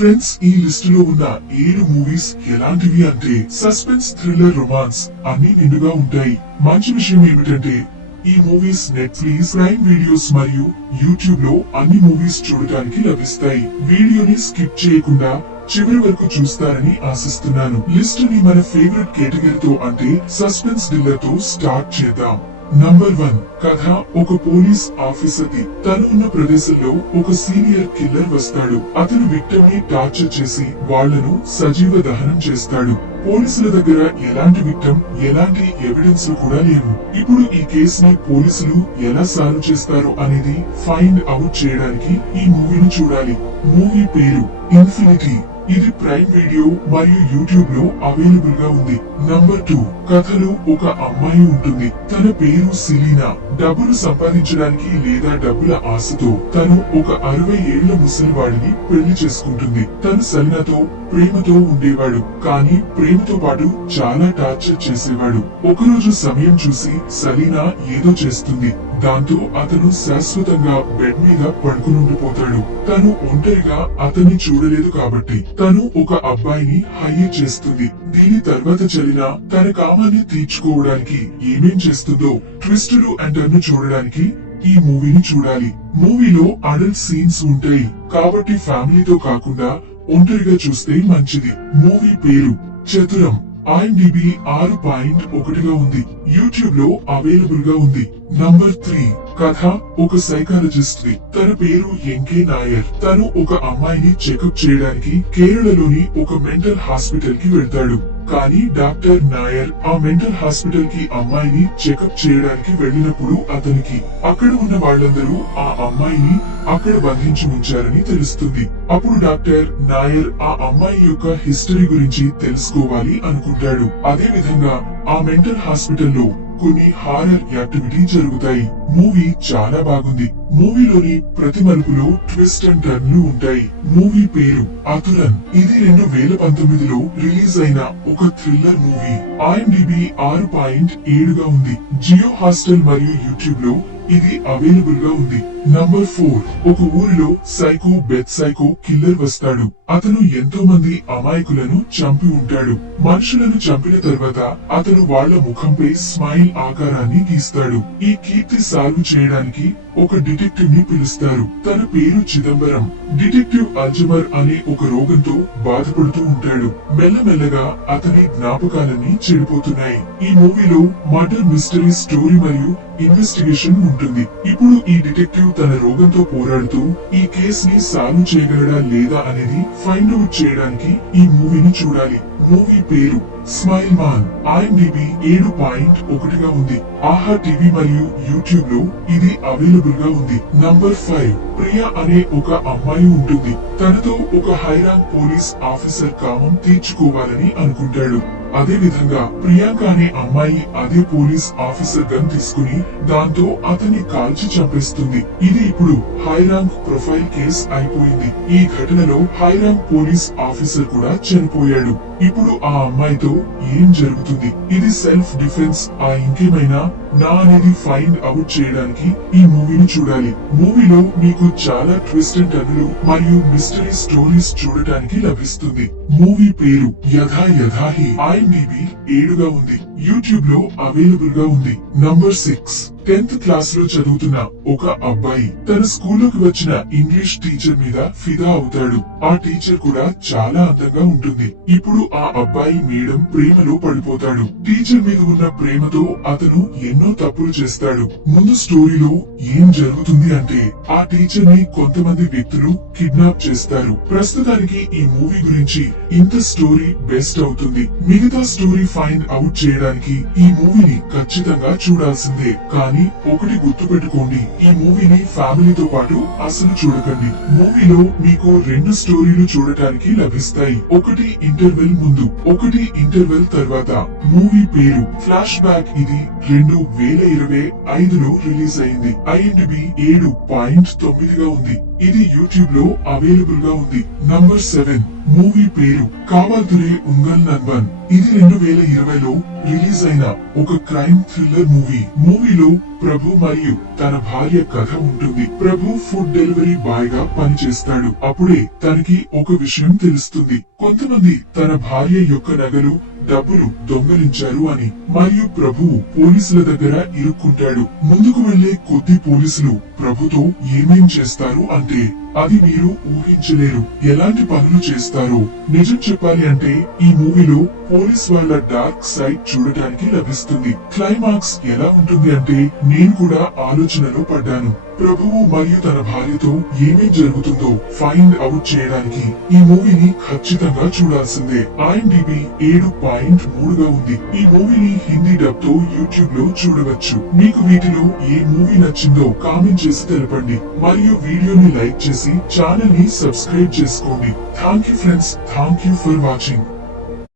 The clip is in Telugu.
ఫ్రెండ్స్, ఈ లిస్ట్ లో ఉన్న 7 మూవీస్ ఎలాంటివి అంటే సస్పెన్స్, థ్రిల్లర్, రొమాన్స్ అన్ని నిండుగా ఉంటాయి. మంచి విషయం ఏమిటంటే ఈ మూవీస్ నెట్ఫ్లిక్స్, ప్రైమ్ వీడియోస్ మరియు యూట్యూబ్ లో అన్ని మూవీస్ చూడటానికి లభిస్తాయి. వీడియోని స్కిప్ చేయకుండా చివరి వరకు చూస్తారని ఆశిస్తున్నాను. లిస్ట్ ని మన ఫేవరెట్ కేటగిరీతో అంటే సస్పెన్స్ థ్రిల్లర్ తో స్టార్ట్ చేద్దాం. నంబర్ 1 కథ. ఒక పోలీస్ ఆఫీసర్ ది తను ఉన్న ప్రదేశంలో ఒక సీనియర్ కిల్లర్ వస్తాడు. అతను విక్టిమ్ ని టార్చర్ చేసి వాళ్లను సజీవ దహనం చేస్తాడు. పోలీసుల దగ్గర ఎలాంటి విక్టిమ్, ఎలాంటి ఎవిడెన్స్ కూడా లేవు. ఇప్పుడు ఈ కేసుని పోలీసులు ఎలా సాల్వ్ చేస్తారు అనేది ఫైండ్ అవుట్ చేయడానికి ఈ మూవీని చూడాలి. మూవీ పేరు ఇన్ఫినిటీ. ఇది ప్రైమ్ వీడియో మరియు యూట్యూబ్ లో అవైలబుల్ గా ఉంది. నంబర్ 2 కథలో ఒక అమ్మాయి ఉంటుంది. తన పేరు సిలీనా. డబ్బులు సంపాదించడానికి లేదా డబ్బుల ఆశతో తను ఒక 60 ఏళ్ల ముసలివాడిని పెళ్లి చేసుకుంటుంది. తను సలీనాతో ప్రేమతో ఉండేవాడు, కానీ ప్రేమతో పాటు చాలా టార్చర్ చేసేవాడు. ఒకరోజు సమయం చూసి సలీనా ఏదో చేస్తుంది. దాంతో అతను శాశ్వతంగా బెడ్ మీద పడుకునుండిపోతాడు. తను ఒంటరిగా అతన్ని చూడలేదు కాబట్టి తను ఒక అబ్బాయిని హైర్ చేస్తుంది. దీని తర్వాత చలిన తన కామాన్ని తీర్చుకోవడానికి ఏమేం చేస్తుందో ట్విస్టులు అండ్ టర్న్ చూడడానికి ఈ మూవీని చూడాలి. మూవీలో అడల్ట్ సీన్స్ ఉంటాయి కాబట్టి ఫ్యామిలీతో కాకుండా ఒంటరిగా చూస్తే మంచిది. మూవీ పేరు చతురం. IMDb 6.1గా ఉంది. యూట్యూబ్ లో అవైలబుల్ గా ఉంది. నంబర్ 3 కథ. ఒక సైకాలజిస్ట్ ది తన పేరు ఎంకే నాయర్. తను ఒక అమ్మాయిని చెకప్ చేయడానికి కేరళలోని ఒక మెంటల్ హాస్పిటల్ కి వెళ్తాడు. కానీ డాక్టర్ నాయర్ ఆ మెంటల్ హాస్పిటల్ కి అమ్మాయిని చెకప్ చేయడానికి వెళ్ళినప్పుడు అతనికి అక్కడ ఉన్న వాళ్ళందరూ ఆ అమ్మాయిని అక్కడ బంధించి ఉంచారని తెలుస్తుంది. అప్పుడు డాక్టర్ నాయర్ ఆ అమ్మాయి యొక్క హిస్టరీ గురించి తెలుసుకోవాలి అనుకుంటాడు. అదే విధంగా ఆ మెంటల్ హాస్పిటల్లో కొన్ని హారర్ యాక్టివిటీ జరుగుతాయి. మూవీ చాలా బాగుంది. మూవీలోని ప్రతి మలుపులో ట్విస్ట్ అండ్ టర్న్లు ఉంటాయి. మూవీ పేరు అతురన్. ఇది 2019లో రిలీజ్ అయిన ఒక థ్రిల్లర్ మూవీ. IMDb 6.7గా ఉంది. జియో హాస్టల్ మరియు యూట్యూబ్ లో ఇది అవైలబుల్ గా ఉంది. నంబర్ 4 ఒక ఊరిలో సైకో కిల్లర్ వస్తాడు. అతను ఎంతో మంది అమాయకులను చంపి ఉంటాడు. మనుషులను చంపిన తర్వాత అతను వాళ్ళ ముఖంపై స్మైల్ ఆకారాన్ని గీస్తాడు. ఈ కీర్తి సాల్వ్ చేయడానికి ఒక డిటెక్టివ్ ని పిలుస్తారు. తన పేరు చిదంబరం. డిటెక్టివ్ అల్జమర్ అనే ఒక రోగంతో బాధపడుతూ ఉంటాడు. మెల్లమెల్లగా అతని జ్ఞాపకాలన్నీ చెడిపోతున్నాయి. ఈ మూవీలో మర్డర్, మిస్టరీ, స్టోరీ మరియు ఇన్వెస్టిగేషన్ ఉంటుంది. ఇప్పుడు ఈ డిటెక్టివ్ తన రోగంతో పోరాడుతూ ఈ కేస్ ని సాల్వ్ చేయగలడా లేదా అనేది ఫైండ్ అవుట్ చేయడానికి ఈ మూవీని చూడాలి. మూవీ పేరు స్మైల్ మాన్. IMDb 7.1గా ఉంది. ఆహా టీవీ మరియు యూట్యూబ్ లో ఇది అవైలబుల్ గా ఉంది. నంబర్ 5 ప్రియా అనే ఒక అమ్మాయి ఉంటుంది. తనతో ఒక హై ర్యాంక్ పోలీస్ ఆఫీసర్ కామం తీర్చుకోవాలని అనుకుంటాడు. అదే విధంగా ప్రియాంక అనే అమ్మాయి అదే పోలీస్ ఆఫీసర్ గన్ తీసుకుని దాంతో అతన్ని కాల్చి చంపేస్తుంది. ఇది ఇప్పుడు హై ర్యాంక్ ప్రొఫైల్ కేస్ అయిపోయింది. ఈ ఘటనలో హై ర్యాంక్ పోలీస్ ఆఫీసర్ కూడా చనిపోయాడు. ఇప్పుడు ఆ అమ్మాయితో ఏం జరుగుతుంది? ఇది సెల్ఫ్ డిఫెన్స్ ఇంకేమైనా నా అనేది ఫైండ్ అవుట్ చేయడానికి ఈ మూవీని చూడాలి. మూవీలో మీకు చాలా ట్విస్ట్ అండ్ టర్న్లు మరియు మిస్టరీ స్టోరీస్ చూడటానికి లభిస్తుంది. మూవీ పేరు యథాహి. IMDb 7గా ఉంది. యూట్యూబ్ లో అవైలబుల్ గా ఉంది. నంబర్ 6 10th క్లాస్ లో చదువుతున్న ఒక అబ్బాయి తన స్కూల్లోకి వచ్చిన ఇంగ్లీష్ టీచర్ మీద ఫిదా అవుతాడు. ఆ టీచర్ కూడా చాలా అందంగా ఉంటుంది. ఇప్పుడు ఆ అబ్బాయి మేడం ప్రేమలో పడిపోతాడు. టీచర్ మీద ఉన్న ప్రేమతో అతను ఎన్నో తప్పులు చేస్తాడు. ముందు స్టోరీలో ఏం జరుగుతుంది అంటే ఆ టీచర్ ని కొంతమంది వ్యక్తులు కిడ్నాప్ చేస్తారు. ప్రస్తుతానికి ఈ మూవీ గురించి ఇంత స్టోరీ బెస్ట్ అవుతుంది. మిగతా స్టోరీ ఫైండ్ అవుట్ చేయడానికి ఈ మూవీని ఖచ్చితంగా చూడాల్సిందే. కానీ ఒకటి గుర్తు పెట్టుకోండి, ఈ మూవీని ఫ్యామిలీతో పాటు అసలు చూడకండి. మూవీలో మీకు 2 స్టోరీలు చూడటానికి లభిస్తాయి. ఒకటి ఇంటర్వెల్ ముందు, ఒకటి ఇంటర్వెల్ తర్వాత. మూవీ పేరు ఫ్లాష్ బ్యాక్. ఇది 2025లో రిలీజ్ అయింది. IMDb 7.9గా ఉంది. ఇది యూట్యూబ్ లో అవైలబుల్ గా ఉంది. నంబర్ 7 మూవీ పేరు కావాల్తురే ఉంగల్ నన్బన్. ఇది 2020లో రిలీజ్ అయిన ఒక క్రైమ్ థ్రిల్లర్ మూవీ. మూవీలో ప్రభు మరియు తన భార్య కథ ఉంటుంది. ప్రభు ఫుడ్ డెలివరీ బాయ్ గా పనిచేస్తాడు. అప్పుడే తనకి ఒక విషయం తెలుస్తుంది. కొంతమంది తన భార్య యొక్క నగలు డబ్బులు దొంగలించారు అని. మరియు ప్రభువు పోలీసుల దగ్గర ఇరుక్కుంటాడు. ముందుకు వెళ్లే కొద్ది పోలీసులు ప్రభుతో ఏమేం చేస్తారు అంటే అది మీరు ఊహించలేరు. ఎలాంటి పనులు చేస్తారో. నిజం చెప్పాలి అంటే ఈ మూవీలో పోలీస్ వాళ్ళ డార్క్ సైడ్ చూడటానికి లభిస్తుంది. క్లైమాక్స్ ఎలా ఉంటుంది అంటే నేను కూడా ఆలోచనలో పడ్డాను. ప్రభువు మరియు తన భార్యతో ఏమేం జరుగుతుందో ఫైండ్ అవుట్ చేయడానికి ఈ మూవీని ఖచ్చితంగా చూడాల్సిందే. IMDb 7.3 గా ఉంది. ఈ మూవీని హిందీ డబ్ తో యూట్యూబ్ లో చూడవచ్చు. మీకు వీటిలో ఏ మూవీ నచ్చిందో కామెంట్ చేసి తెలపండి. మరియు వీడియోని లైక్ చేసి ఛానల్ ని సబ్స్క్రైబ్ చేసుకోండి. Thank you friends. Thank you for watching.